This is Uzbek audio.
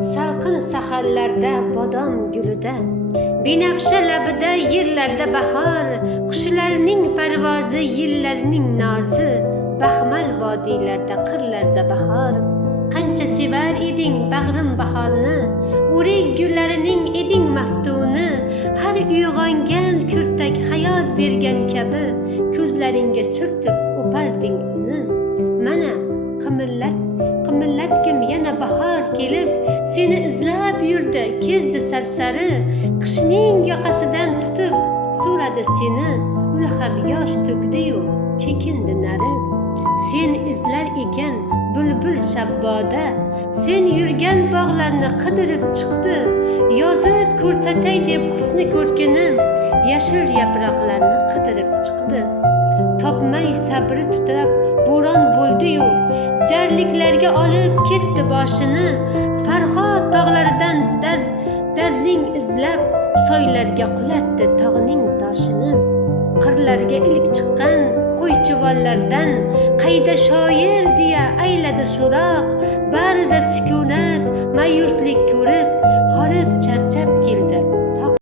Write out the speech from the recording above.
Salqin saharlarda bodom gulida, binafsha labida yerlarda bahor, qushlarning parvozi, yillarning nozi, baxmal vodiylarda, qirlarda bahor. Qancha sevar eding bag'rim bahorni, o'rik gullarining eding maftuni, har uyg'ongan kurtak hayot bergan kabi, ko'zlaringga surtib o'parding uni. Mana qimillatgim yana bahor kelib, seni izlab yurdi kezdi sarsari, qishning yoqasidan tutib so'radi seni, ul ham yosh to'kdi-yu chekindi nari. Sen izlar ekan bulbul shabboda, sen yurgan bog'larni qidirib chiqdi, yozib ko'rsatay deb husni ko'rkinim, yashil yaproqlarni qidirib chiqdi. Topmay sabri tutab bo'ron bo'ldi-yu, jarliklarga olib ketdi boshini, Farhod tog'laridan dardning izlab, soylarga qulatdi tog'ning toshini. Qirlarga ilk chiqqan qo'ychivollardan qayda shoir deya ayladi so'roq, barida sukunat, ma'yuslik